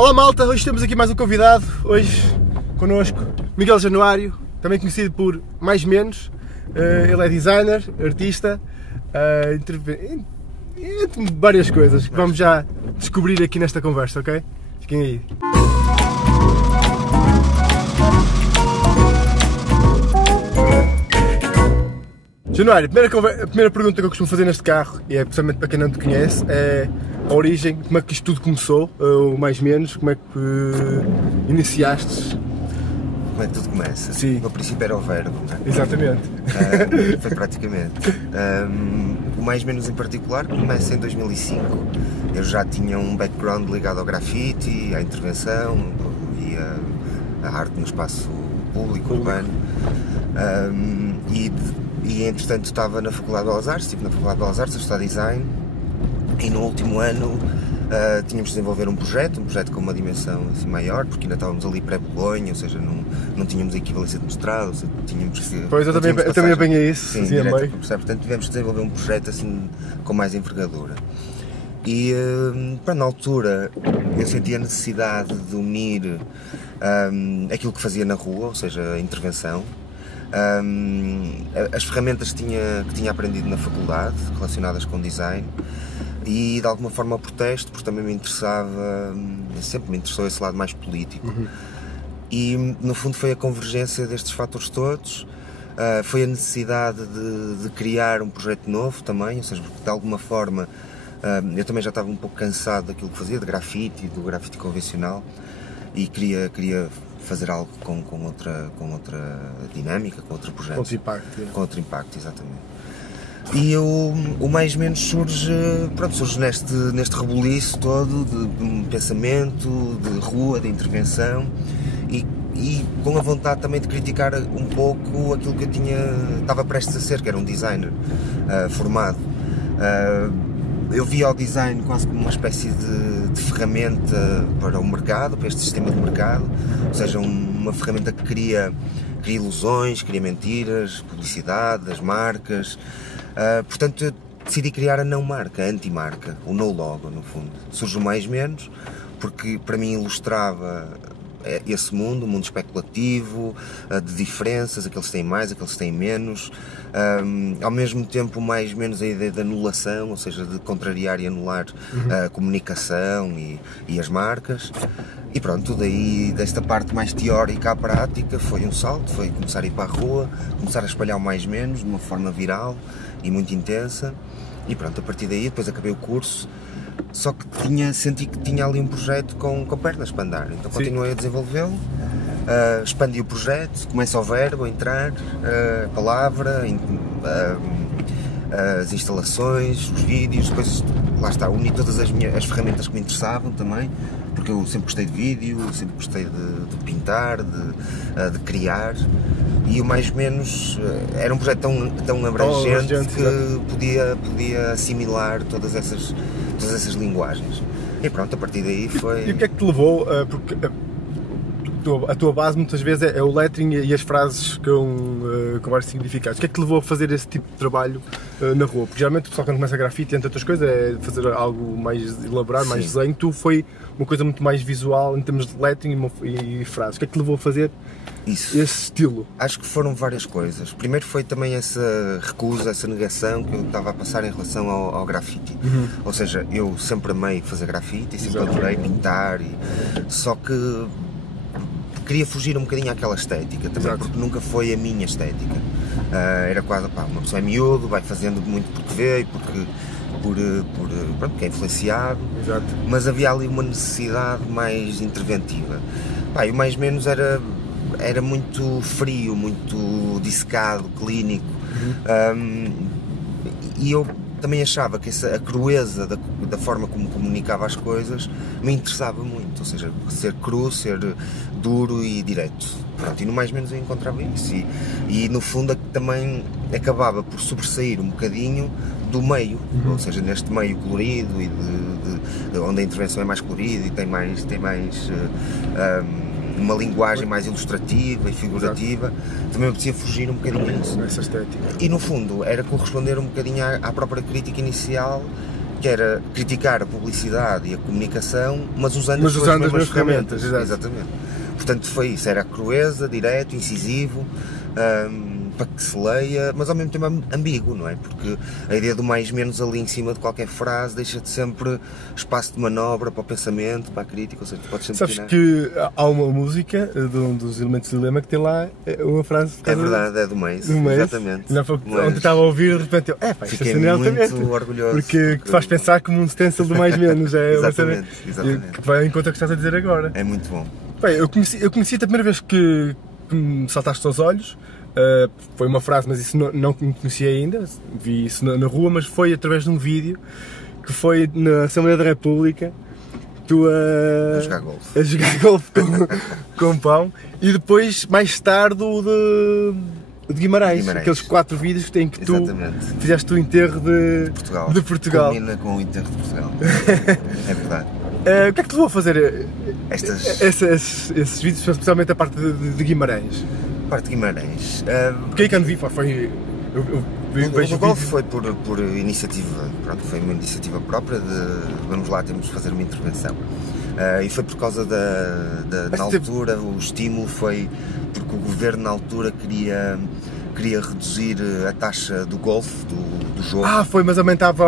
Olá malta, hoje temos aqui mais um convidado, hoje connosco Miguel Januário, também conhecido por Mais Menos. Ele é designer, artista, entre várias coisas que vamos já descobrir aqui nesta conversa, ok? Fiquem aí. Januário, a primeira pergunta que eu costumo fazer neste carro, e é precisamente para quem não te conhece, é a origem, como é que isto tudo começou, ou Mais Menos, como é que iniciaste? Como é que tudo começa? Sim. No princípio era o verbo, não é? Exatamente. Foi praticamente. O Mais Menos em particular começa em 2005. Eu já tinha um background ligado ao grafite, à intervenção e à arte no espaço público, urbano. E entretanto estava na Faculdade de Belas Artes, estive na Faculdade de Belas Artes a estudar design, e no último ano tínhamos de desenvolver um projeto com uma dimensão assim, maior, porque ainda estávamos ali pré-Bolonha, ou seja, não tínhamos a equivalência de mestrado, ou seja, tínhamos que... Pois, eu também apanhei isso, sim, fazia meio. Portanto tivemos de desenvolver um projeto assim com mais envergadura. E na altura eu sentia a necessidade de unir aquilo que fazia na rua, ou seja, a intervenção, as ferramentas que tinha aprendido na faculdade relacionadas com design e de alguma forma o protesto, porque também me interessava, sempre me interessou esse lado mais político. E no fundo foi a convergência destes fatores todos, foi a necessidade de criar um projeto novo também, ou seja, porque de alguma forma eu também já estava um pouco cansado daquilo que fazia, de grafite, do grafite convencional, e queria fazer algo com outra dinâmica, com outro projeto. Com outro impacto, exatamente. E o Mais Menos surge neste rebuliço todo de um pensamento, de rua, de intervenção e com a vontade também de criticar um pouco aquilo que eu estava prestes a ser, que era um designer formado. Eu via o design quase como uma espécie de ferramenta para o mercado, para este sistema de mercado, ou seja, uma ferramenta que cria ilusões, cria mentiras, publicidade das marcas. Portanto, eu decidi criar a não-marca, a anti-marca, o no-logo, no fundo. Surge o Mais Menos, porque para mim ilustrava esse mundo, um mundo especulativo, de diferenças, aqueles que têm mais, aqueles que têm menos, ao mesmo tempo Mais Menos a ideia de anulação, ou seja, de contrariar e anular a comunicação e as marcas. E pronto, daí desta parte mais teórica à prática foi um salto, foi começar a ir para a rua, começar a espalhar o Mais Menos de uma forma viral e muito intensa, e pronto, a partir daí depois acabei o curso. Só que senti que tinha ali um projeto com pernas para andar, então continuei a desenvolvê-lo, expandi o projeto, começa o verbo a entrar, a palavra, as instalações, os vídeos, depois lá está, uni todas as ferramentas que me interessavam também, porque eu sempre gostei de vídeo, sempre gostei de pintar, de criar, e o Mais Menos era um projeto tão abrangente que podia assimilar todas essas linguagens. E pronto, a partir daí foi... E o que é que te levou, porque a tua base muitas vezes é o lettering e as frases com vários significados. O que é que te levou a fazer esse tipo de trabalho na rua? Porque geralmente o pessoal quando começa a grafite, entre outras coisas, é fazer algo mais elaborado, mais desenho. Tu foi uma coisa muito mais visual em termos de lettering e frases. O que é que te levou a fazer esse estilo? Acho que foram várias coisas. Primeiro foi também essa recusa, essa negação que eu estava a passar em relação ao grafite. Ou seja, eu sempre amei fazer grafite e sempre adorei pintar, só que queria fugir um bocadinho àquela estética também, porque nunca foi a minha estética. Era quase, uma pessoa é miúdo, vai fazendo muito porque vê, porque é influenciado, mas havia ali uma necessidade mais interventiva. E o Mais Menos era muito frio, muito dissecado, clínico, e eu também achava que a crueza da forma como comunicava as coisas me interessava muito, ou seja, ser cru, ser duro e direto. Pronto, e no Mais Menos eu encontrava isso e no fundo também acabava por sobressair um bocadinho do meio, ou seja, neste meio colorido e onde a intervenção é mais colorida e tem mais uma linguagem mais ilustrativa e figurativa, também me apetecia fugir um bocadinho disso. Essa estética. E no fundo era corresponder um bocadinho à própria crítica inicial que era criticar a publicidade e a comunicação, mas usando Mas as usando as mesmas mesmas ferramentas, Exatamente. Portanto, foi isso, era crueza, direto, incisivo, para que se leia, mas ao mesmo tempo ambíguo, não é? Porque a ideia do mais-menos ali em cima de qualquer frase deixa-te sempre espaço de manobra para o pensamento, para a crítica, ou seja, tu podes sempre Sabes tirar. que há uma música de um dos elementos do lema que tem lá uma frase... É verdade, é do Mace, do Mace. exatamente. Ontem estava a ouvir, de repente eu, isto fiquei é altamente. muito orgulhoso. Porque te faz pensar como um stencil do mais-menos. É exatamente, exatamente. Que vai em conta o que estás a dizer agora. É muito bom. Bem, eu conheci-te a primeira vez que me saltaste aos olhos. Foi uma frase, mas isso não conhecia ainda. Vi isso na rua, mas foi através de um vídeo que foi na Assembleia da República. Tu A jogar golfe. A jogar golfe com pão. E depois, mais tarde, o de Guimarães. Aqueles 4 vídeos que tem que tu fizeste o enterro de Portugal. Culmina com o enterro de Portugal. É verdade. O que é que te vou fazer esses vídeos, especialmente a parte de Guimarães? A parte de Guimarães. Porque aí quando vi, foi... O golfe foi por iniciativa, pronto, foi uma iniciativa própria de vamos lá, temos de fazer uma intervenção. E foi por causa na altura, o estímulo foi porque o governo na altura queria reduzir a taxa do golfe, do jogo. Foi, mas aumentava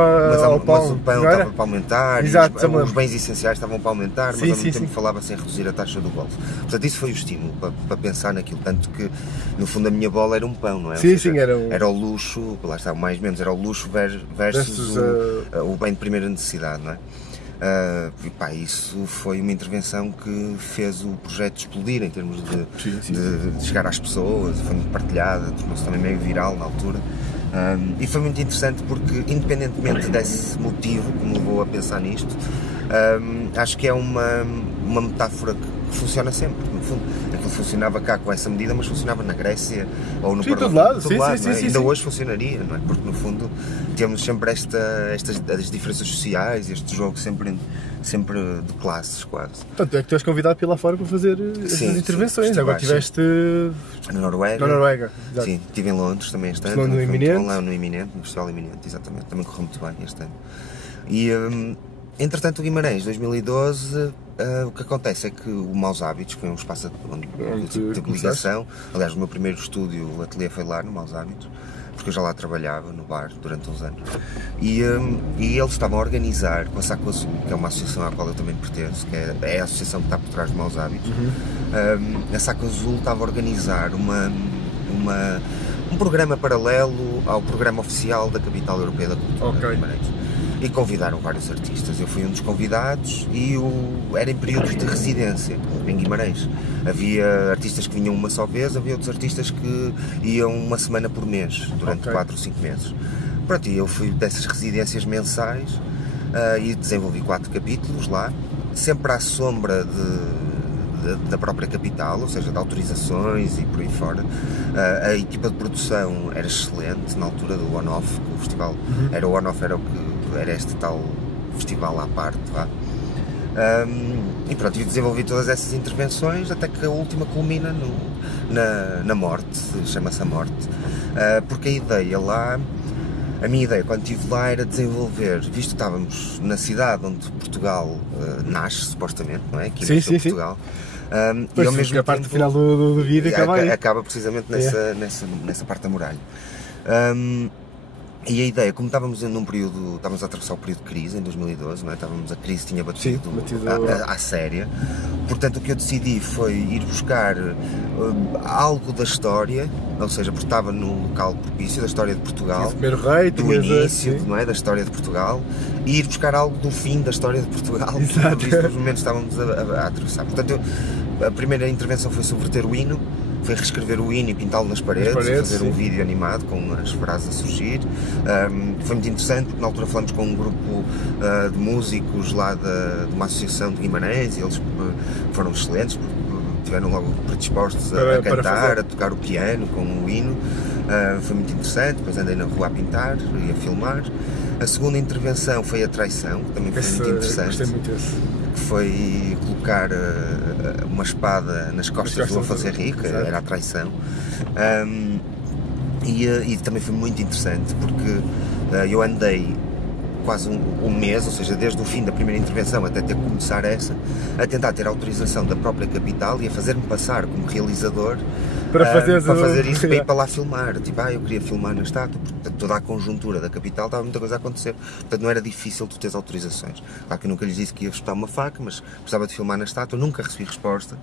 o pão. Mas o pão estava para aumentar, exato, os bens essenciais estavam para aumentar, mas ao mesmo tempo falava-se em reduzir a taxa do golfe. Portanto, isso foi o estímulo para pensar naquilo. Tanto que, no fundo, a minha bola era um pão, não é? Sim, era o luxo, lá está, mais ou menos, era o luxo versus o bem de primeira necessidade, não é? Isso foi uma intervenção que fez o projeto explodir em termos de chegar às pessoas, foi muito partilhada, tornou-se também meio viral na altura. E foi muito interessante porque, independentemente desse motivo que me levou a pensar nisto, acho que é uma metáfora que funciona sempre. No fundo, aquilo funcionava cá com essa medida, mas funcionava na Grécia ou no Parlamento. Ainda hoje funcionaria, não é? Porque no fundo temos sempre estas diferenças sociais, este jogo sempre de classes, quase. Portanto, é que tu és convidado para ir lá fora para fazer estas intervenções. Agora estiveste na Noruega. Exato. Sim, estive em Londres também este ano. Lá no Iminente, no Festival Iminente, exatamente. Também correu muito bem este ano. E entretanto, o Guimarães, 2012, o que acontece é que o Maus Hábitos, que foi um espaço de ligação, aliás, o meu primeiro estúdio, o ateliê foi lá no Maus Hábitos, porque eu já lá trabalhava no bar durante uns anos, e eles estavam a organizar com a Saco Azul, que é uma associação à qual eu também pertenço, que é a associação que está por trás de Maus Hábitos. A Saco Azul estava a organizar um programa paralelo ao programa oficial da Capital Europeia da Cultura, Guimarães. E convidaram vários artistas. Eu fui um dos convidados e era em períodos de residência em Guimarães. Havia artistas que vinham uma só vez, havia outros artistas que iam uma semana por mês, durante 4 ou 5 meses. Pronto, e eu fui dessas residências mensais e desenvolvi 4 capítulos lá, sempre à sombra da própria capital, ou seja, de autorizações e por aí fora. A equipa de produção era excelente na altura do On-Off, que o festival era o On-Off, era este tal festival à parte, vá. E pronto, eu desenvolvi todas essas intervenções até que a última culmina na morte, chama-se a morte, porque a ideia lá, a minha ideia quando estive lá era desenvolver, visto que estávamos na cidade onde Portugal nasce, supostamente, não é? Aqui sim. Portugal. E ao mesmo a parte final do vídeo acaba precisamente nessa parte da muralha. E a ideia, como estávamos a atravessar o período de crise em 2012, não é? A crise tinha batido à séria, portanto o que eu decidi foi ir buscar algo da história, ou seja, porque estava no local propício da história de Portugal, do início, não é? Da história de Portugal, e ir buscar algo do fim da história de Portugal, que nos momentos estávamos a atravessar. Portanto, a primeira intervenção foi subverter o hino, foi reescrever o hino e pintá-lo nas paredes e fazer um vídeo animado com as frases a surgir. Foi muito interessante porque na altura falamos com um grupo de músicos lá de uma associação de Guimarães e eles foram excelentes, estiveram logo predispostos a cantar, a tocar o piano com o hino. Foi muito interessante, depois andei na rua a pintar e a filmar. A segunda intervenção foi a traição, que também foi muito interessante. Gostei muito desse. Que foi colocar uma espada nas costas do Afonso Henrique, era a traição. E também foi muito interessante porque eu andei quase um mês, ou seja, desde o fim da primeira intervenção até ter que começar essa, a tentar ter autorização da própria capital e a fazer-me passar como realizador para fazer isso, para ir para lá filmar. Tipo, eu queria filmar na estátua, porque toda a conjuntura da capital estava muita coisa a acontecer. Portanto, não era difícil tu teres autorizações. Claro que eu nunca lhes disse que ia espetar uma faca, mas precisava de filmar na estátua, nunca recebi resposta.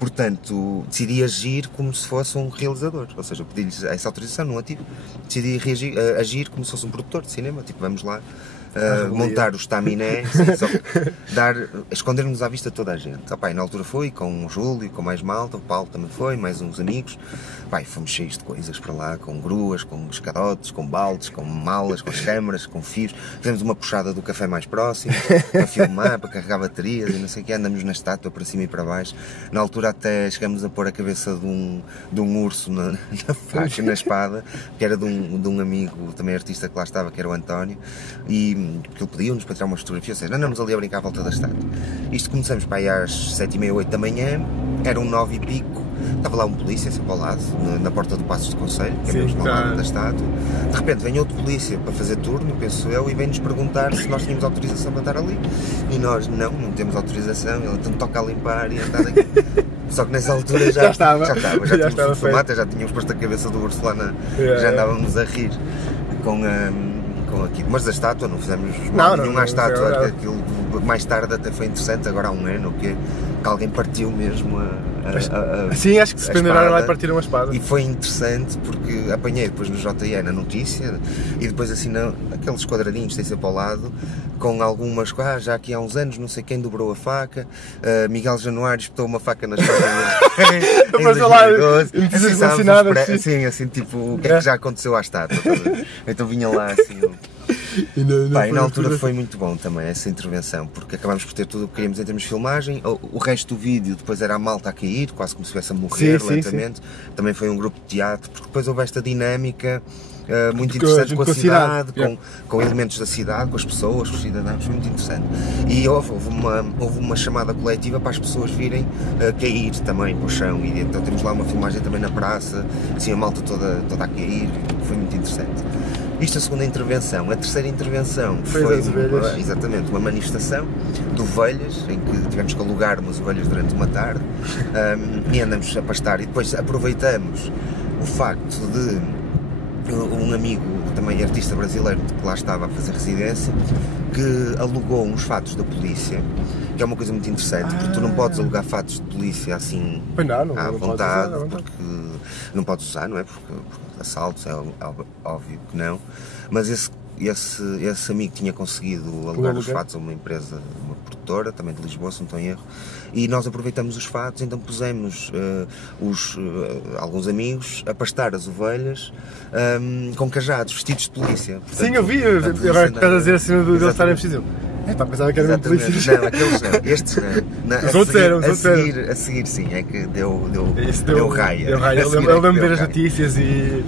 Portanto, decidi agir como se fosse um realizador, ou seja, pedi-lhes essa autorização, não a tive. Decidi agir como se fosse um produtor de cinema, tipo, vamos lá montar o estaminé, esconder-nos à vista de toda a gente. E na altura fui com o Júlio, com mais malta, o Paulo também foi, mais uns amigos. Fomos cheios de coisas para lá, com gruas, com escadotes, com baldes, com malas, com as câmaras, com fios. Fizemos uma puxada do café mais próximo, para filmar, para carregar baterias e não sei o que. Andamos na estátua para cima e para baixo. Na altura até chegamos a pôr a cabeça de um urso na faca, na espada, que era de um amigo, também artista que lá estava, que era o António, e que ele pediu-nos para tirar uma fotografia, ou seja, andamos ali a brincar à volta da estátua. Isto começamos para aí às 7h30, 8 da manhã, eram 9 e pico, estava lá um polícia sempre ao lado, na porta do Passos de Conselho, que é mesmo ao lado da estátua. De repente vem outro polícia para fazer turno, penso eu, e vem-nos perguntar se nós tínhamos autorização para estar ali. E nós, não temos autorização, ele então toca a limpar e andar daqui. Só que nessa altura já estava tínhamos filmado, já tínhamos posto a cabeça do urso lá já andávamos a rir com aquilo. Mas da estátua não fizemos nenhuma à estátua, que aquilo mais tarde até foi interessante, agora há um ano que alguém partiu mesmo sim, acho que se penduraram lá e partiram a espada. E foi interessante porque apanhei depois no JE na notícia e depois assim aqueles quadradinhos que tem sempre ao lado com algumas, já aqui há uns anos não sei quem dobrou a faca, Miguel Januário espetou uma faca na espada em 2012. Assim, assim tipo, o que é que já aconteceu à estátua? Então vinha lá assim. E na altura foi muito bom também essa intervenção, porque acabámos por ter tudo o que queríamos em termos de filmagem. O resto do vídeo depois era a malta a cair, quase como se estivesse a morrer lentamente. Também foi um grupo de teatro, porque depois houve esta dinâmica muito interessante com a cidade, com elementos da cidade, com as pessoas, com os cidadãos, foi muito interessante. E houve uma chamada coletiva para as pessoas virem cair também para o chão, e então temos lá uma filmagem também na praça, assim a malta toda a cair, foi muito interessante. Isto é a segunda intervenção. A terceira intervenção foi exatamente uma manifestação de ovelhas, em que tivemos que alugar umas ovelhas durante uma tarde e andamos a pastar, e depois aproveitamos o facto de um amigo, também artista brasileiro, que lá estava a fazer residência, que alugou uns fatos da polícia, que é uma coisa muito interessante, porque tu não podes alugar fatos de polícia assim à vontade, porque não podes usar, não é? Porque assaltos, é óbvio que não, mas esse amigo tinha conseguido alugar os fatos a uma empresa, uma produtora, também de Lisboa, se não estou em erro, e nós aproveitamos os fatos, então pusemos alguns amigos a pastar as ovelhas com cajados, vestidos de polícia. Portanto, sim, eu vi, agora que estás a dizer assim deles estarem vestidos. Pensava que eram polícias. Não, aqueles não, estes não. Os outros eram. A seguir sim, é que deu raia. Eu lembro de ver as notícias e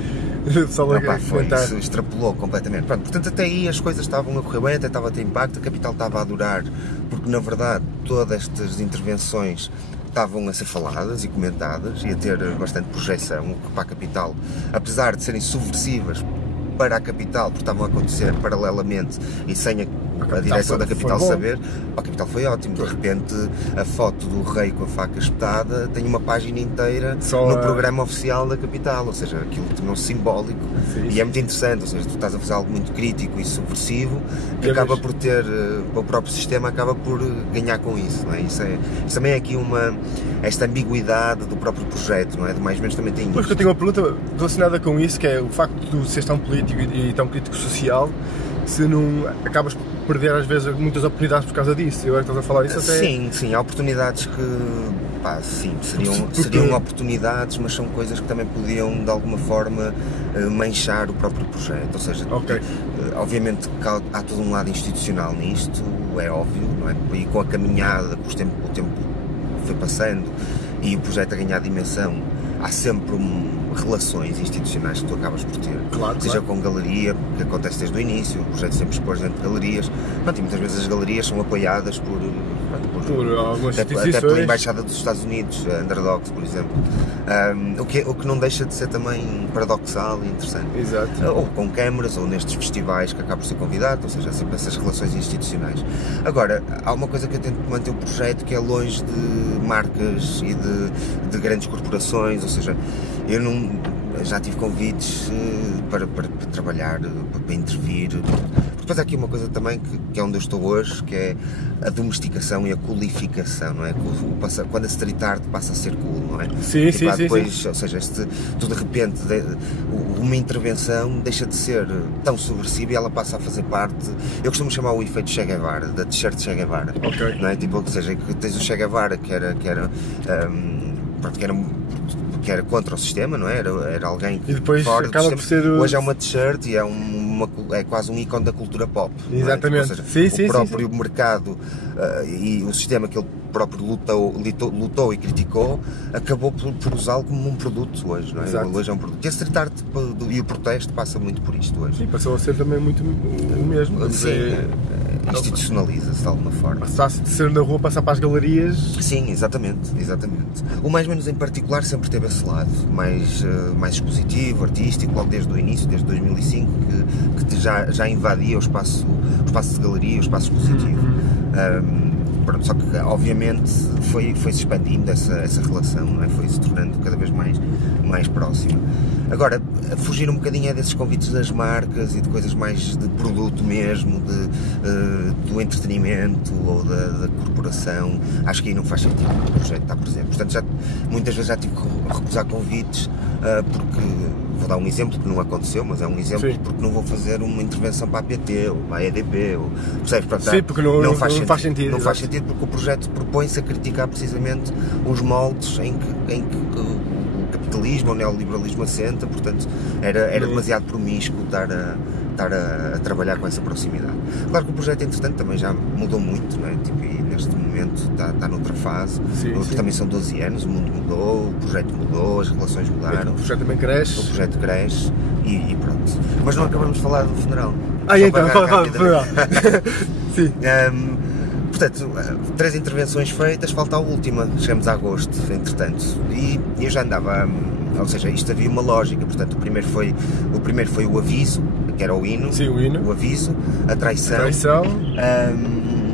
isso extrapolou completamente. Portanto, até aí as coisas estavam a correr bem, até estava a ter impacto, a capital estava a adorar, porque na verdade todas estas intervenções estavam a ser faladas e comentadas e a ter bastante projeção, o que para a capital, apesar de serem subversivas para a capital, porque estavam a acontecer paralelamente e sem a direção da capital saber, a capital foi ótimo. De repente a foto do rei com a faca espetada tem uma página inteira no programa oficial da capital, ou seja, aquilo tornou-se simbólico. E é muito interessante, ou seja, tu estás a fazer algo muito crítico e subversivo que acaba por ter, o próprio sistema acaba por ganhar com isso, não é? Isso também é aqui esta ambiguidade do próprio projeto, não é? De mais ou menos também tem isso. Pois que eu tenho uma pergunta relacionada com isso, que é o facto de tu seres tão político e tão crítico social, se não acabas por perder às vezes muitas oportunidades por causa disso. E agora que estás a falar isso até... Sim, há oportunidades que seriam oportunidades, mas são coisas que também podiam de alguma forma manchar o próprio projeto, ou seja, obviamente que há todo um lado institucional nisto, é óbvio, não é? E com a caminhada, com o tempo foi passando e o projeto a ganhar dimensão, há sempre relações institucionais que tu acabas por ter, seja com galeria, que acontece desde o início, o projeto sempre expôs dentro de galerias, e muitas vezes as galerias são apoiadas por por algumas até instituições. pela Embaixada dos Estados Unidos, a Underdogs, por exemplo. O que não deixa de ser também paradoxal e interessante. Exato. Ou com câmaras, ou nestes festivais que acabo por ser convidado, ou seja, sempre essas relações institucionais. Agora, há uma coisa que eu tento manter o projeto que é longe de marcas e de grandes corporações, ou seja, eu não... Já tive convites para trabalhar, para intervir. Depois há aqui uma coisa também que é onde eu estou hoje, que é a domesticação e a coolificação, não é? Quando a street art passa a ser cool, não é? Sim, sim, depois, sim. Ou seja, tu de repente, uma intervenção deixa de ser tão subversiva e ela passa a fazer parte, eu costumo chamar o efeito Che Guevara, da t-shirt Che Guevara, Ok. não é? Tipo, ou seja, que tens o Che Guevara que era contra o sistema, não é? Era alguém que E depois fora acaba do por sistema. ser Hoje é uma t-shirt e é quase um ícone da cultura pop. Exatamente. Não é? Tipo, ou seja, Sim, o próprio mercado e o sistema que ele próprio lutou e criticou, acabou por usá-lo como um produto hoje, não é? Exato. Hoje é um produto. E a street art e o protesto passa muito por isto hoje. Sim, passou a ser também muito o mesmo. Sim, institucionaliza-se de alguma forma. Passasse de ser na rua, passar para as galerias. Sim, exatamente. O Mais Menos em particular sempre teve esse lado mais expositivo, artístico, logo desde o início, desde 2005, que já invadia o espaço de galeria, o espaço expositivo. Pronto, só que obviamente foi-se expandindo essa relação, não é? Foi-se tornando cada vez mais próxima. Agora, fugir um bocadinho desses convites das marcas e de coisas mais de produto mesmo, do entretenimento ou da corporação, acho que aí não faz sentido o projeto estar presente. Portanto, muitas vezes já tive que recusar convites porque, vou dar um exemplo que não aconteceu, mas é um exemplo. Sim. Porque não vou fazer uma intervenção para a PT ou para a EDP, percebes? Portanto, sim, porque não faz sentido. Não faz sentido porque o projeto propõe-se a criticar precisamente os moldes em que o capitalismo ou o neoliberalismo assenta, portanto era demasiado promíscuo estar a trabalhar com essa proximidade. Claro que o projeto, entretanto, também já mudou muito, não é? Tipo, e neste momento está noutra fase, porque também são 12 anos, o mundo mudou, o projeto mudou, as relações mudaram. O projeto também cresce. O projeto cresce e pronto. Mas não acabamos de falar do funeral. Então, fala do funeral. Sim. Portanto, 3 intervenções feitas, falta a última, chegamos a agosto, entretanto, e eu já andava, ou seja, isto havia uma lógica, portanto, o primeiro foi o aviso, que era o hino, sim, o hino, o aviso, a traição,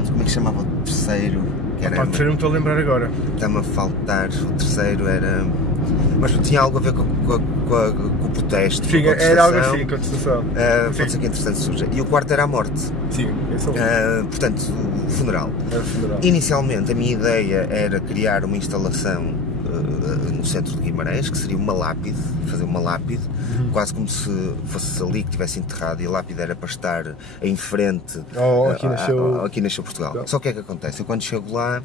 como é que chamava o terceiro? O terceiro não estou a lembrar agora. Está-me a faltar, o terceiro era... Mas tinha algo a ver com o protesto. Sim, era algo assim, contestação. Pode ser que interessante surja. E o quarto era a morte. Sim, portanto, o funeral. Era o funeral. Inicialmente a minha ideia era criar uma instalação no centro de Guimarães, que seria uma lápide, fazer uma lápide, quase como se fosse ali que tivesse enterrado, e a lápide era para estar em frente. Aqui nasceu Portugal. Não. Só que é que acontece? Eu quando chego lá,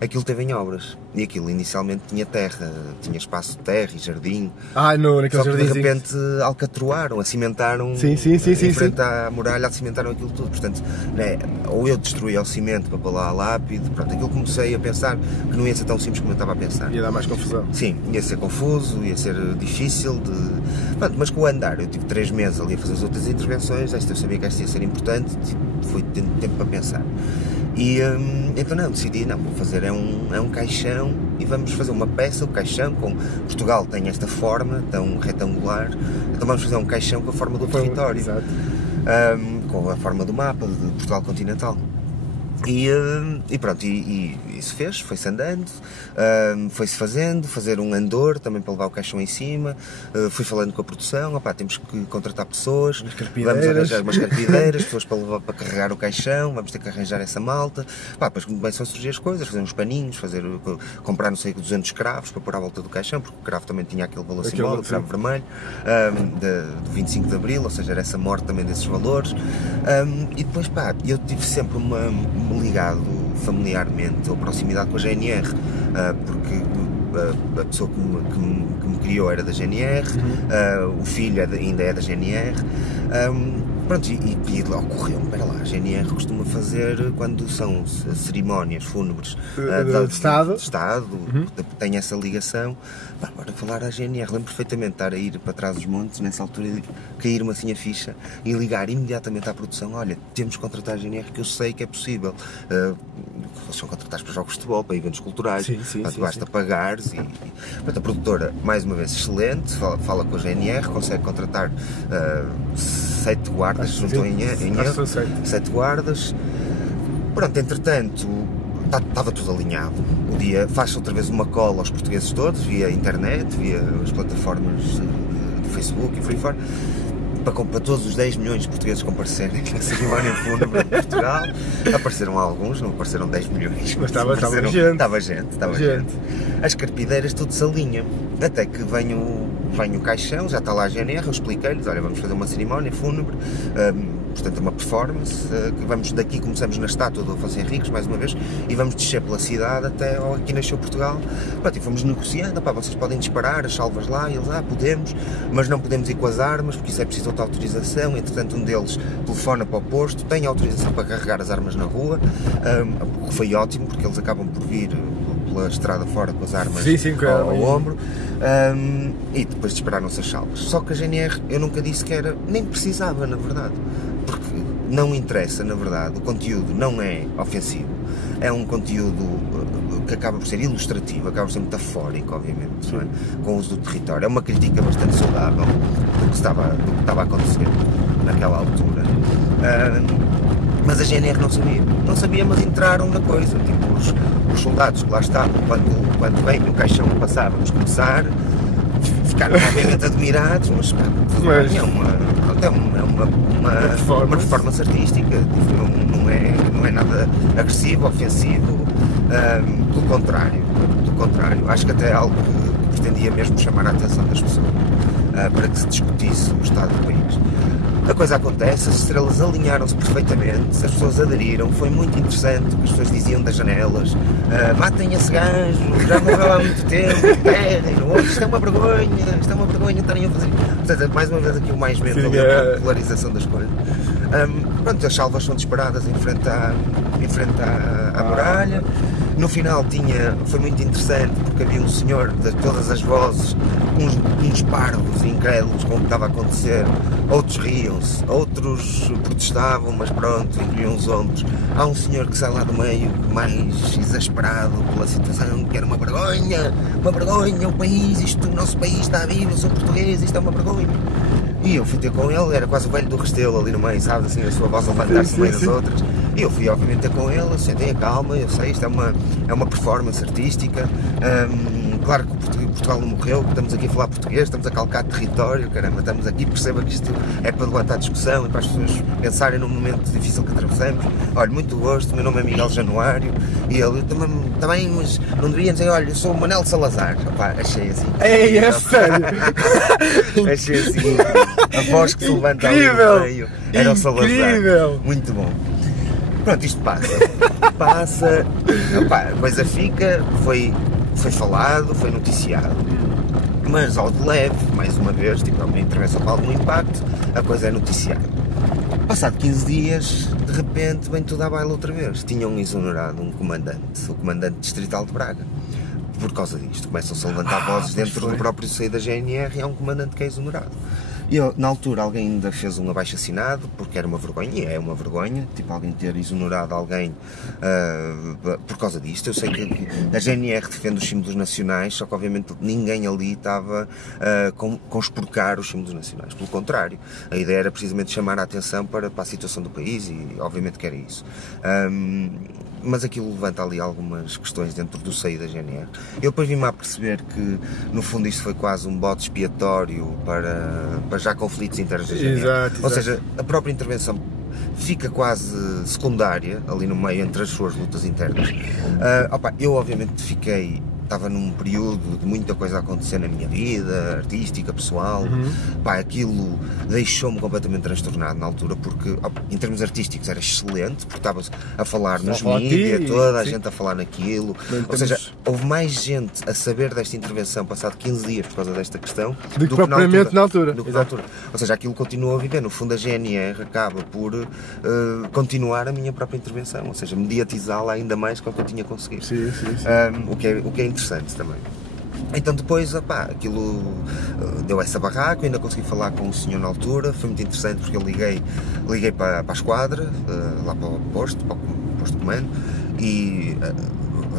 aquilo teve em obras, e aquilo inicialmente tinha terra, tinha espaço de terra e jardim. Naquele só que jardim. De repente alcatroaram, acimentaram sim, em frente à muralha, acimentaram aquilo tudo. Portanto, né, ou eu destruía o cimento para pôr lá a lápide, pronto, aquilo comecei a pensar que não ia ser tão simples como eu estava a pensar. Ia dar mais confusão. Sim, ia ser confuso, ia ser difícil Pronto, mas com o andar, eu tive 3 meses ali a fazer as outras intervenções, esta eu sabia que esta ia ser importante, foi tendo tempo para pensar. E então decidi, vou fazer é um caixão e vamos fazer uma peça, o caixão, com Portugal tem esta forma tão retangular, então vamos fazer um caixão com a forma do território, exato. Com a forma do mapa de Portugal continental. E pronto, e isso foi-se andando, foi-se fazer um andor também para levar o caixão em cima, fui falando com a produção, temos que contratar pessoas, vamos arranjar umas carpideiras, pessoas para carregar o caixão, vamos ter que arranjar essa malta, depois começam a surgir as coisas, fazer uns paninhos, comprar não sei 200 cravos para pôr à volta do caixão, porque o cravo também tinha aquele valor simbólico, o cravo vermelho, do 25 de Abril, ou seja, era essa morte também desses valores, e depois eu tive sempre ligado familiarmente ou proximidade com a GNR, porque a pessoa que me criou era da GNR, o filho ainda é da GNR, Pronto, e ocorreu-me, espera lá, a GNR costuma fazer quando são cerimónias fúnebres de Estado, tem essa ligação. Bora falar à GNR, lembro perfeitamente de estar a ir para trás dos montes, nessa altura cair-me assim a ficha e ligar imediatamente à produção, olha, temos que contratar a GNR, que eu sei que é possível. Eles são contratados para jogos de futebol, para eventos culturais, basta pagares a produtora, mais uma vez, excelente, fala com a GNR, consegue contratar 7 guardas, se não estou em erro, 7 guardas. Pronto, entretanto, estava tudo alinhado. O dia faz outra vez uma cola aos portugueses todos, via internet, via as plataformas do Facebook e por aí fora, para todos os 10 milhões de portugueses comparecerem na cerimónia fúnebre de Portugal. Apareceram alguns, não apareceram 10 milhões, mas estava gente. As carpideiras tudo se alinha, até que vem o caixão, já está lá a GNR, eu expliquei-lhes, olha, vamos fazer uma cerimónia fúnebre, portanto uma performance, que vamos daqui, começamos na estátua do Afonso Henriques, mais uma vez, e vamos descer pela cidade até aqui nasceu Portugal. Pronto, e fomos negociando, vocês podem disparar as salvas lá, e eles, podemos, mas não podemos ir com as armas, porque isso é preciso outra autorização. Entretanto, um deles telefona para o posto, tem autorização para carregar as armas na rua, o que foi ótimo, porque eles acabam por vir pela estrada fora com as armas ao ombro, e depois dispararam-se as salvas. Só que a GNR, eu nunca disse que era, nem precisava, na verdade, porque não interessa, na verdade, o conteúdo não é ofensivo, é um conteúdo que acaba por ser ilustrativo, acaba por ser metafórico, obviamente, não é? Com o uso do território. É uma crítica bastante saudável do que estava a acontecer naquela altura. Mas a GNR não sabia, mas entraram na coisa, tipo os soldados que lá estavam, quando bem o caixão passava, vamos começar, ficaram obviamente admirados, mas é uma performance artística, não é nada agressivo, ofensivo, pelo contrário, acho que até é algo que pretendia mesmo chamar a atenção das pessoas, para que se discutisse o estado do país. A coisa acontece, as estrelas alinharam-se perfeitamente, as pessoas aderiram, foi muito interessante o que as pessoas diziam das janelas, matem esse gajo, já morreu há muito tempo, terem, isto é uma vergonha estarem a fazer. Portanto, mais uma vez aqui o mais medo da polarização das coisas. Pronto, as salvas são disparadas em frente à muralha. No final foi muito interessante porque havia um senhor de todas as vozes, uns parvos incrédulos com o que estava a acontecer, outros riam-se, outros protestavam, mas pronto, encolhiam os ombros. Há um senhor que sai lá do meio, mais exasperado pela situação, que era uma vergonha, o nosso país está vivo, eu sou português, isto é uma vergonha. E eu fui ter com ele, era quase o velho do Restelo ali no meio, sabe, assim, a sua voz a levantar-se no meio das outras. E eu fui obviamente ter com ele, sentei a calma, eu sei, isto é uma performance artística. Claro que Portugal não morreu, estamos aqui a falar português, estamos a calcar território, caramba, estamos aqui, perceba que isto é para levantar discussão e para as pessoas pensarem num momento difícil que atravessamos. Olha, muito gosto, meu nome é Miguel Januário, e ele também, mas não deviam dizer, olha, eu sou o Manel Salazar. Opá, achei assim. É sério? Achei assim, a voz que se levanta ali no meio era o Salazar. Incrível! Muito bom. Pronto, isto passa, opá, a coisa fica, foi falado, foi noticiado, mas ao de leve, mais uma vez, tipo, é uma intervenção com algum impacto, a coisa é noticiada. Passado 15 dias, de repente, vem tudo à baila outra vez. Tinham exonerado um comandante, o comandante distrital de Braga. Por causa disto, começam-se a levantar vozes dentro do próprio seio da GNR e há um comandante que é exonerado. E na altura alguém ainda fez um abaixo-assinado, porque era uma vergonha, e é uma vergonha, tipo, alguém ter exonerado alguém por causa disto. Eu sei que a GNR defende os símbolos nacionais, só que obviamente ninguém ali estava a conspurcar os símbolos nacionais, pelo contrário, a ideia era precisamente chamar a atenção para a situação do país e obviamente que era isso. Mas aquilo levanta ali algumas questões dentro do seio da GNR. Eu depois vim-me a perceber que, no fundo, isto foi quase um bode expiatório para já conflitos internos da GNR. Exato. Ou seja, a própria intervenção fica quase secundária ali no meio entre as suas lutas internas. Eu obviamente fiquei estava num período de muita coisa a acontecer na minha vida, artística, pessoal. Pá, aquilo deixou-me completamente transtornado na altura, porque em termos artísticos era excelente, porque estava a falar nos mídias, toda a gente a falar naquilo. Ou seja, houve mais gente a saber desta intervenção passado 15 dias por causa desta questão do que propriamente na altura. Ou seja, aquilo continuou a viver. No fundo, a GNR acaba por continuar a minha própria intervenção, ou seja, mediatizá-la ainda mais do que eu tinha conseguido. O que é interessante também. Então depois, aquilo deu essa barraca, eu ainda consegui falar com o senhor na altura, foi muito interessante porque eu liguei para a esquadra, lá para o posto de comando, e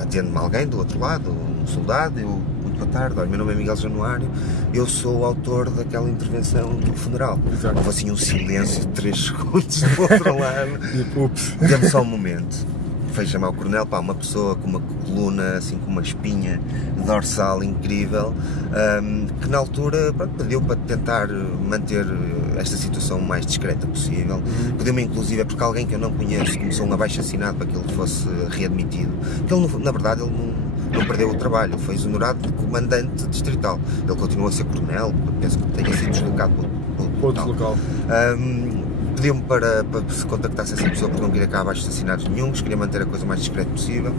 atende-me alguém do outro lado, um soldado, muito boa tarde, olha, meu nome é Miguel Januário, eu sou o autor daquela intervenção do funeral. Houve assim um silêncio de 3 segundos do outro lado, deu-me só um momento. Foi chamar o coronel, uma pessoa com uma coluna, assim, com uma espinha dorsal incrível, que na altura pediu para tentar manter esta situação o mais discreta possível. Pediu-me inclusive, porque alguém que eu não conheço começou um abaixo-assinado para que ele fosse readmitido. Porque ele, na verdade, ele não perdeu o trabalho, ele foi exonerado de comandante distrital. Ele continua a ser coronel, penso que tenha sido deslocado para outro local. Pediu-me para se contactasse essa pessoa porque não queria cá abaixo de assassinatos nenhums, queria manter a coisa mais discreta possível.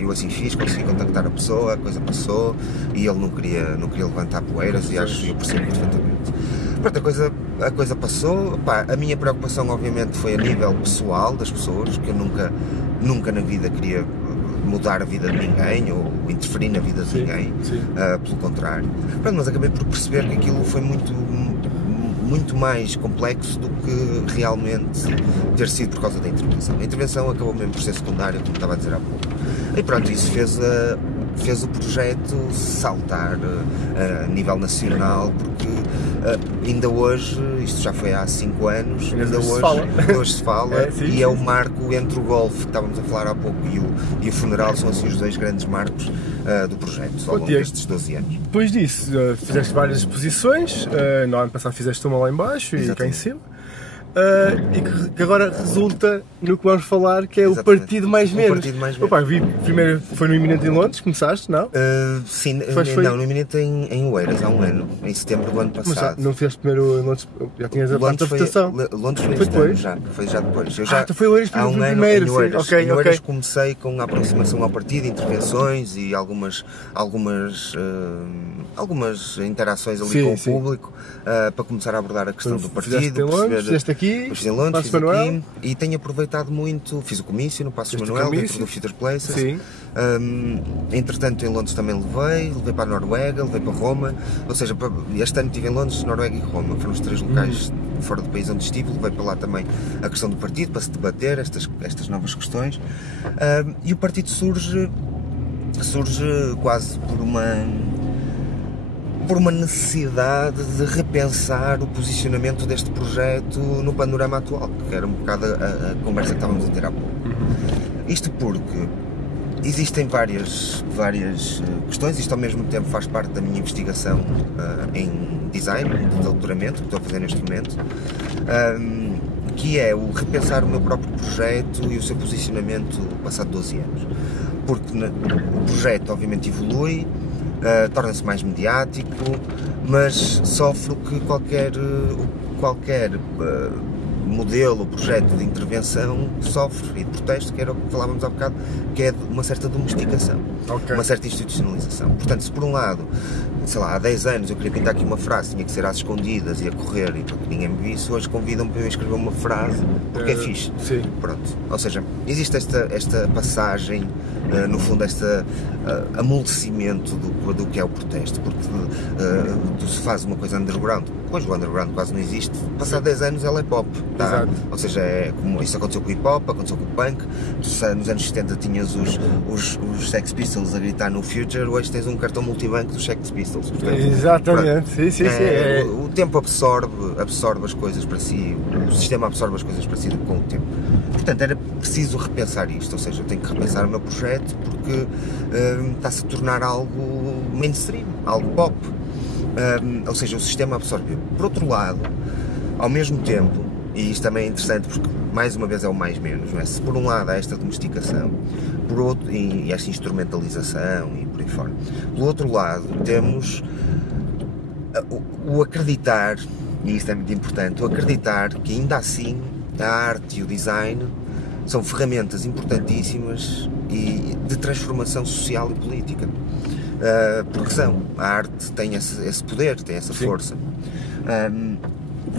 Eu assim fiz, consegui contactar a pessoa, a coisa passou e ele não queria levantar poeiras e acho que eu percebo perfeitamente. Pronto, a coisa passou. A minha preocupação obviamente foi a nível pessoal das pessoas, que eu nunca na vida queria mudar a vida de ninguém ou interferir na vida de ninguém, pelo contrário. Pronto, mas acabei por perceber que aquilo foi muito mais complexo do que realmente ter sido por causa da intervenção. A intervenção acabou mesmo por ser secundária, como estava a dizer há pouco. E pronto, isso fez o projeto saltar a nível nacional, porque ainda hoje, isto já foi há 5 anos, ainda hoje se fala e é o marco entre o golfe que estávamos a falar há pouco e o funeral, são assim os 2 grandes marcos do projeto ao longo destes 12 anos. Depois disso, fizeste várias exposições, no ano passado fizeste uma lá em baixo e cá em cima. E que agora resulta no que vamos falar, que é o Partido Mais Menos. Vi primeiro foi no Iminente em Londres, começaste, não? Sim, no Iminente em Oeiras, há um ano, em setembro do ano passado. Mas não fizeste primeiro em Londres, já tinhas a parte da votação? Londres foi depois? Foi já depois. Tu foi Oeiras primeiro, em Oeiras. Em Oeiras comecei com a aproximação ao partido, intervenções e algumas interações ali com o público, para começar a abordar a questão do partido. Fizeste aqui, fiz em Londres, fiz aqui, e tenho aproveitado muito, fiz o comício no Passos Manuel, dentro do Future Places. Entretanto em Londres também levei para a Noruega, levei para Roma, ou seja, este ano estive em Londres, Noruega e Roma, foram os 3 locais fora do país onde estive, levei para lá também a questão do partido, para se debater estas novas questões, e o partido surge quase por uma necessidade de repensar o posicionamento deste projeto no panorama atual, que era um bocado a conversa que estávamos a ter há pouco. Isto porque existem várias questões, isto ao mesmo tempo faz parte da minha investigação em design, de doutoramento, que estou a fazer neste momento, que é o repensar o meu próprio projeto e o seu posicionamento passado 12 anos. Porque o projeto obviamente evolui, torna-se mais mediático, mas sofre o que qualquer modelo, projeto de intervenção sofre e de protesto, que era o que falávamos há bocado, que é uma certa domesticação, uma certa institucionalização. Portanto, se por um lado, sei lá, há 10 anos eu queria pintar aqui uma frase, tinha que ser às escondidas e a correr e para que ninguém me visse, hoje convidam-me para eu escrever uma frase porque é fixe. Pronto. Ou seja, existe esta passagem, no fundo, este amolecimento do que é o protesto, porque tu se faz uma coisa underground, hoje o underground quase não existe, passado 10 anos ela é pop, tá? Ou seja, é como isso aconteceu com o hip hop, aconteceu com o punk, nos anos 70 tinhas os Sex Pistols a gritar no Future, hoje tens um cartão multibanco dos Sex Pistols. Portanto, exatamente, sim. O tempo absorve as coisas para si, o sistema absorve as coisas para si com o tempo. Portanto, era preciso repensar isto, ou seja, eu tenho que repensar o meu projeto porque está-se a tornar algo mainstream, algo pop. Ou seja, o sistema absorveu. Por outro lado, ao mesmo tempo, e isto também é interessante porque mais uma vez é o mais menos, não é? Se por um lado há esta domesticação, e esta instrumentalização e por aí fora. Pelo outro lado, temos o acreditar, e isto é muito importante, o acreditar que ainda assim a arte e o design são ferramentas importantíssimas e de transformação social e política. Porque a arte tem esse poder, tem essa força.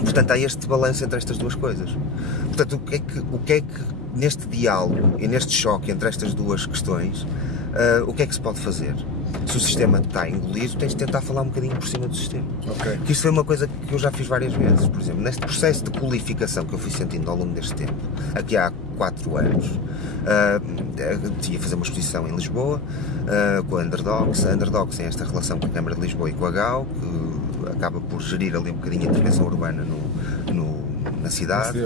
Portanto, há este balanço entre estas duas coisas. Portanto, o que é que neste diálogo e neste choque entre estas duas questões, o que é que se pode fazer? Se o sistema está a engolir, tens de tentar falar um bocadinho por cima do sistema. Okay. Que isto foi uma coisa que eu já fiz várias vezes. Por exemplo, neste processo de qualificação que eu fui sentindo ao longo deste tempo, aqui há 4 anos, ia fazer uma exposição em Lisboa com a Underdogs. A Underdogs tem esta relação com a Câmara de Lisboa e com a GAU, que acaba por gerir ali um bocadinho a intervenção urbana na cidade.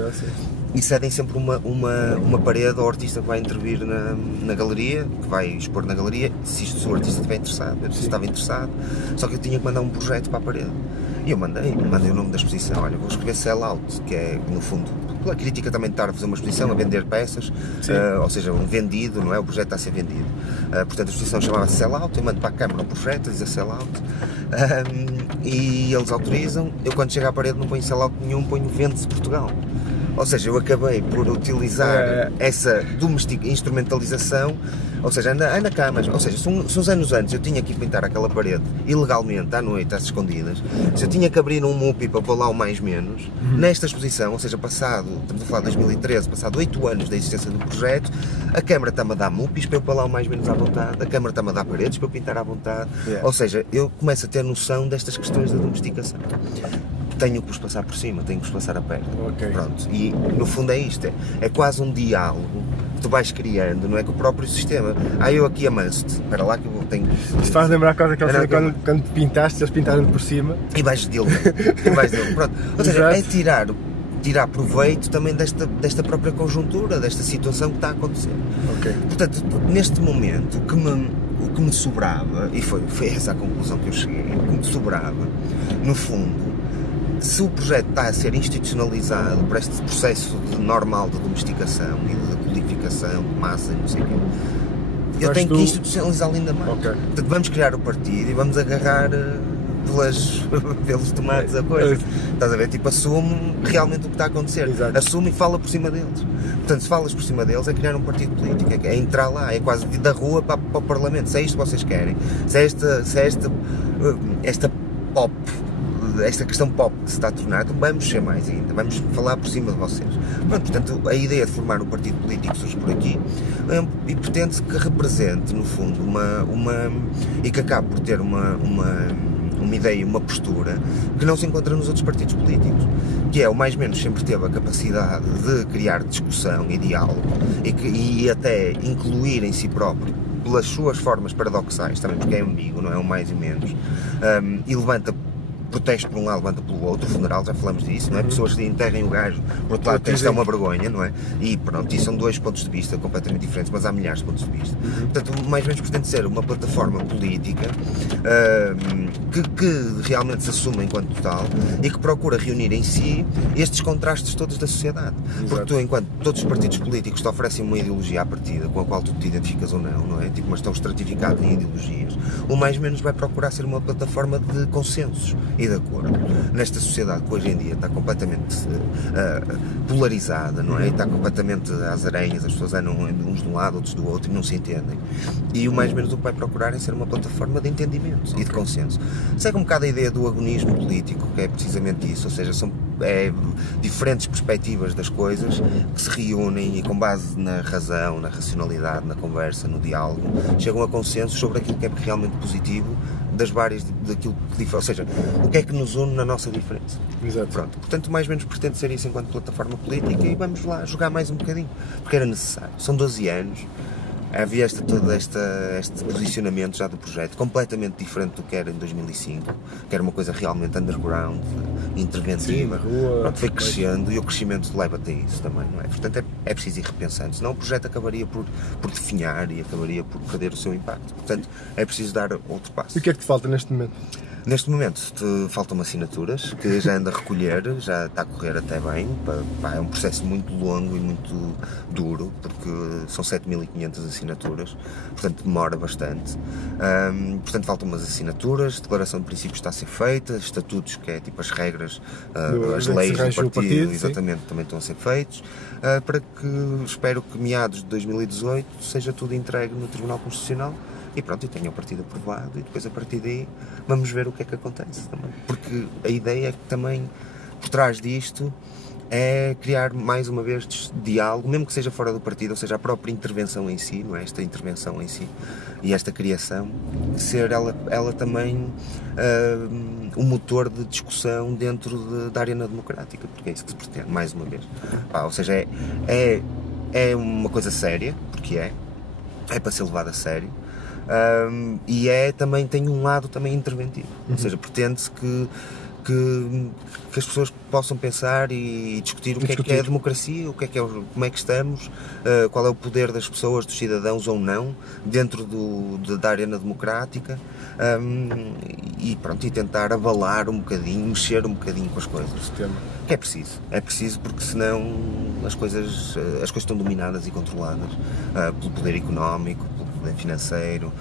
E cedem sempre uma parede ao artista que vai intervir na galeria, que vai expor na galeria, se o artista estiver interessado. Eu estava interessado, só que eu tinha que mandar um projeto para a parede. E eu mandei o nome da exposição. Olha, vou escrever sell-out, que é, no fundo, a crítica também de estar a fazer uma exposição, a vender peças, ou seja, um vendido, não é? O projeto está a ser vendido. Portanto, a exposição chamava-se sell-out, eu mando para a Câmara um projeto, diz a sell-out, e eles autorizam. Eu, quando chego à parede, não ponho sell-out nenhum, ponho vende-se Portugal. Ou seja, eu acabei por utilizar essa instrumentalização, ou seja, anda cá, mas, ou seja, se uns anos antes eu tinha que pintar aquela parede ilegalmente, à noite, às escondidas, se eu tinha que abrir um MUPI para pôr lá o mais menos, nesta exposição, ou seja, estamos a falar de 2013, passado 8 anos da existência do projeto, a Câmara está-me a dar MUPIs para eu pôr lá o mais menos à vontade, a Câmara está-me a dar paredes para eu pintar à vontade, ou seja, eu começo a ter noção destas questões da domesticação. Tenho que os passar por cima, tenho que os passar a perto. Pronto. E no fundo é isto, é quase um diálogo que tu vais criando, não é, com o próprio sistema. Eu aqui amanso-te, espera lá que eu tenho... Isto faz lembrar quase aquela cena quando pintaste, eles pintaram por cima. E vais dele. Pronto. Ou seja, é tirar proveito também desta própria conjuntura, desta situação que está a acontecer. Portanto, neste momento, o que me sobrava, e foi essa a conclusão que eu cheguei, o que me sobrava, no fundo, se o projeto está a ser institucionalizado por este processo normal de domesticação e de qualificação de massa e não sei o quê, eu tenho que institucionalizá-lo ainda mais. Portanto, vamos criar o partido e vamos agarrar pelos tomates a coisa. Estás a ver? Tipo, assume realmente o que está a acontecer. Assume e fala por cima deles. Portanto, se falas por cima deles, é criar um partido político, é entrar lá, é quase da rua para o Parlamento. Se é isto que vocês querem, se é esta pop, esta questão pop que se está a tornar, então vamos ser mais ainda, vamos falar por cima de vocês. Pronto, portanto, a ideia de formar um partido político surge por aqui e pretende-se que represente, no fundo, e que acabe por ter uma ideia, uma postura que não se encontra nos outros partidos políticos, que é, o mais menos sempre teve a capacidade de criar discussão e diálogo e até incluir em si próprio, pelas suas formas paradoxais, também porque é amigo, não é, o mais e menos, e levanta protesto por um lado, levanta pelo outro, o funeral, já falamos disso, não é? Pessoas que enterrem o gajo, por outro lado, isto é uma vergonha, não é? E pronto, e são dois pontos de vista completamente diferentes, mas há milhares de pontos de vista. Portanto, mais ou menos pretende ser uma plataforma política que realmente se assume enquanto tal e que procura reunir em si estes contrastes todos da sociedade. Porque tu, enquanto todos os partidos políticos te oferecem uma ideologia à partida, com a qual tu te identificas ou não é? Tipo, mas estão estratificados em ideologias, o mais ou menos vai procurar ser uma plataforma de consensos e de acordo nesta sociedade que hoje em dia está completamente polarizada, não é? E está completamente às aranhas, as pessoas andam uns de um lado, outros do outro e não se entendem. E o mais ou menos o que vai procurar é ser uma plataforma de entendimento e de consenso. Segue um bocado a ideia do agonismo político, que é precisamente isso, ou seja, são diferentes perspectivas das coisas que se reúnem e, com base na razão, na racionalidade, na conversa, no diálogo, chegam a consenso sobre aquilo que é realmente positivo das várias daquilo que difere, ou seja, o que é que nos une na nossa diferença. Pronto, portanto, mais ou menos pretende ser isso enquanto plataforma política e vamos lá jogar mais um bocadinho, porque era necessário. São 12 anos, havia todo este posicionamento já do projeto, completamente diferente do que era em 2005, que era uma coisa realmente underground, interventiva. Pronto, foi crescendo e o crescimento leva-te a isso também, não é? Portanto, é preciso ir repensando, senão o projeto acabaria por definhar e acabaria por perder o seu impacto. Portanto, é preciso dar outro passo. E o que é que te falta neste momento? Neste momento faltam-me assinaturas, que já ando a recolher, já está a correr até bem. É um processo muito longo e muito duro, porque são 7.500 assinaturas, portanto demora bastante. Portanto faltam-me as assinaturas, a declaração de princípios está a ser feita, estatutos, que é tipo as regras, as leis do partido, exatamente, também estão a ser feitos, para que espero que meados de 2018 seja tudo entregue no Tribunal Constitucional. E pronto, eu tenho o partido aprovado e depois a partir daí vamos ver o que é que acontece também. Porque a ideia é que também por trás disto é criar mais uma vez diálogo, mesmo que seja fora do partido, ou seja, a própria intervenção em si, não é? Esta intervenção em si e esta criação, ser ela também um motor de discussão dentro da arena democrática, porque é isso que se pretende, mais uma vez. Ou seja, é uma coisa séria, porque é para ser levado a sério. E também tem um lado também interventivo, ou seja, pretende-se que as pessoas possam pensar e discutir o que é a democracia, como é que estamos, qual é o poder das pessoas, dos cidadãos ou não, dentro da arena democrática, e pronto, e tentar abalar um bocadinho, mexer um bocadinho com as coisas. Que é preciso porque senão as coisas estão dominadas e controladas pelo poder económico, poder financeiro,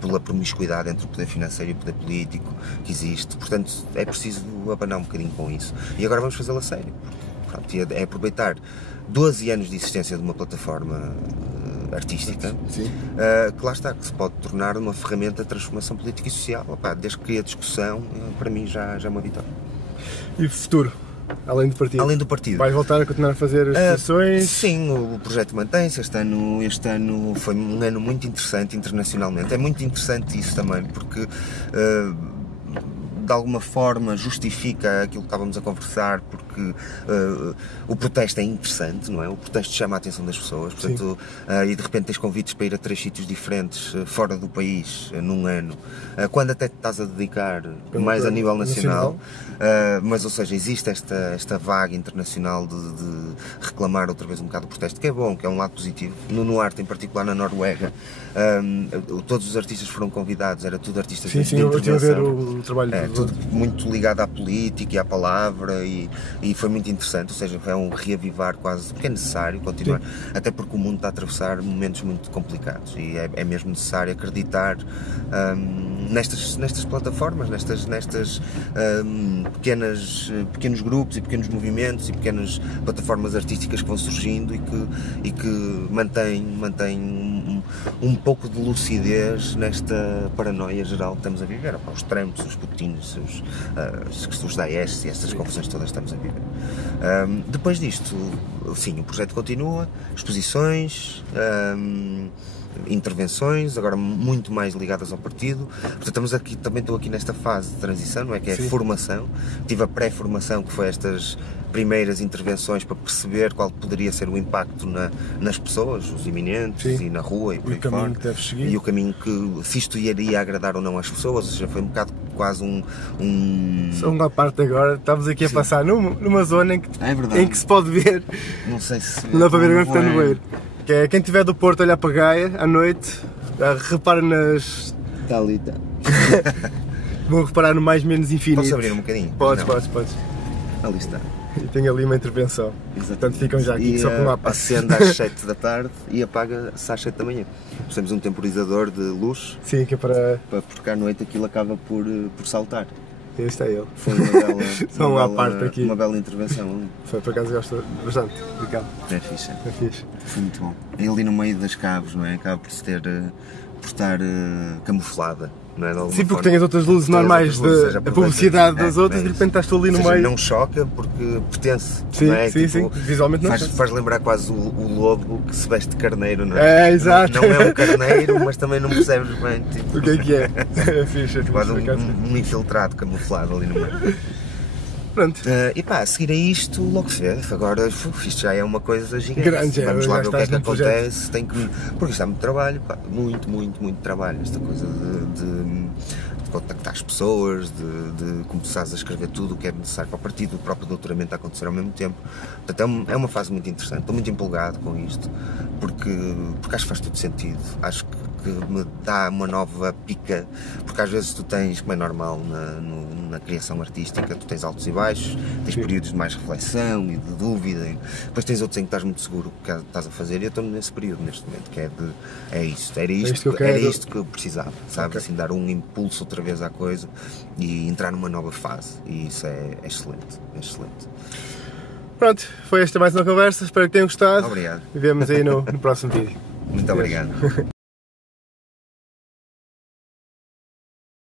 pela promiscuidade entre o poder financeiro e o poder político que existe. Portanto, é preciso abanar um bocadinho com isso. E agora vamos fazê-lo a sério. Pronto, é aproveitar 12 anos de existência de uma plataforma artística, que lá está, que se pode tornar uma ferramenta de transformação política e social. Desde que cria discussão, para mim já é uma vitória. E o futuro? Além do partido? Além do partido. Vais voltar a continuar a fazer as sessões? Sim, o projeto mantém-se. Este ano foi um ano muito interessante internacionalmente. É muito interessante isso também, porque de alguma forma justifica aquilo que estávamos a conversar, porque o protesto é interessante, não é? O protesto chama a atenção das pessoas, portanto, e de repente tens convites para ir a 3 sítios diferentes fora do país num ano, quando até te estás a dedicar mais a nível nacional. Mas, ou seja, existe esta vaga internacional de reclamar outra vez um bocado o protesto, que é bom, que é um lado positivo. No Norte, em particular na Noruega, todos os artistas foram convidados, era tudo artistas de intervenção. Eu estive a ver o trabalho tudo muito ligado à política e à palavra, e foi muito interessante, ou seja, é um reavivar quase, que é necessário continuar, até porque o mundo está a atravessar momentos muito complicados e é mesmo necessário acreditar nestas plataformas, nestas pequenos grupos e pequenos movimentos e pequenas plataformas artísticas que vão surgindo e que mantêm um pouco de lucidez nesta paranoia geral que estamos a viver. Os Trumps, os Putins, os Daesh e essas confusões todas estamos a viver. Depois disto, sim, o projeto continua, exposições, intervenções, agora muito mais ligadas ao partido. Portanto, também estou aqui nesta fase de transição, não é? Que é a formação. Tive a pré-formação, que foi estas primeiras intervenções para perceber qual poderia ser o impacto nas pessoas, os iminentes, e na rua e por aí fora. E o caminho que, se isto iria agradar ou não às pessoas, ou seja, foi um bocado quase Só uma parte agora, estamos aqui a passar numa zona em que se pode ver. Não sei se... Não dá para ver agora que está no beiro. Que é quem estiver do Porto olhar para Gaia à noite, repara nas... Está ali, está. Vão reparar no mais menos infinito. Posso abrir um bocadinho? Podes. Ali está. E tem ali uma intervenção. Exatamente. Portanto ficam já aqui só com uma parte. Acende às 7 da tarde e apaga-se às 7 da manhã. Temos um temporizador de luz. Sim, que é para... Porque à noite aquilo acaba por saltar. Este é ele. Foi uma bela intervenção. Foi, por acaso gosto bastante de cá. É fixe. É fixe. Foi muito bom. É ali no meio das caves, não é? Acaba por estar camuflada. Não é? Sim, porque tem as outras luzes normais, a publicidade das outras, e de repente estás tu ali no meio. Não choca porque pertence. Sim, não é? sim. Visualmente não faz lembrar quase o lobo que se veste de carneiro, não é? É, exato. Não é um carneiro, mas também não percebes bem. Tipo... O que é? É fixe. Quase um infiltrado camuflado ali no meio. Pronto. E pá, a seguir a isto, logo se vê. Agora, isto já é uma coisa gigante. Grande, vamos lá ver o que é que acontece. Porque isto há muito trabalho, pá, muito trabalho. Esta coisa de contactar as pessoas, de começares a escrever tudo o que é necessário para o partido, o próprio doutoramento a acontecer ao mesmo tempo. Portanto, é uma fase muito interessante. Estou muito empolgado com isto, porque acho que faz todo sentido. Acho que que me dá uma nova pica, porque às vezes tu tens, como é normal na criação artística, tu tens altos e baixos, tens períodos de mais reflexão e de dúvida, e depois tens outros em que estás muito seguro do que estás a fazer, e eu estou nesse período neste momento, que era isto que eu precisava, sabe? Okay. Assim, dar um impulso outra vez à coisa e entrar numa nova fase, e isso é excelente, é excelente. Pronto, foi esta mais uma conversa, espero que tenham gostado. Obrigado. E vemos aí no próximo vídeo. Muito obrigado.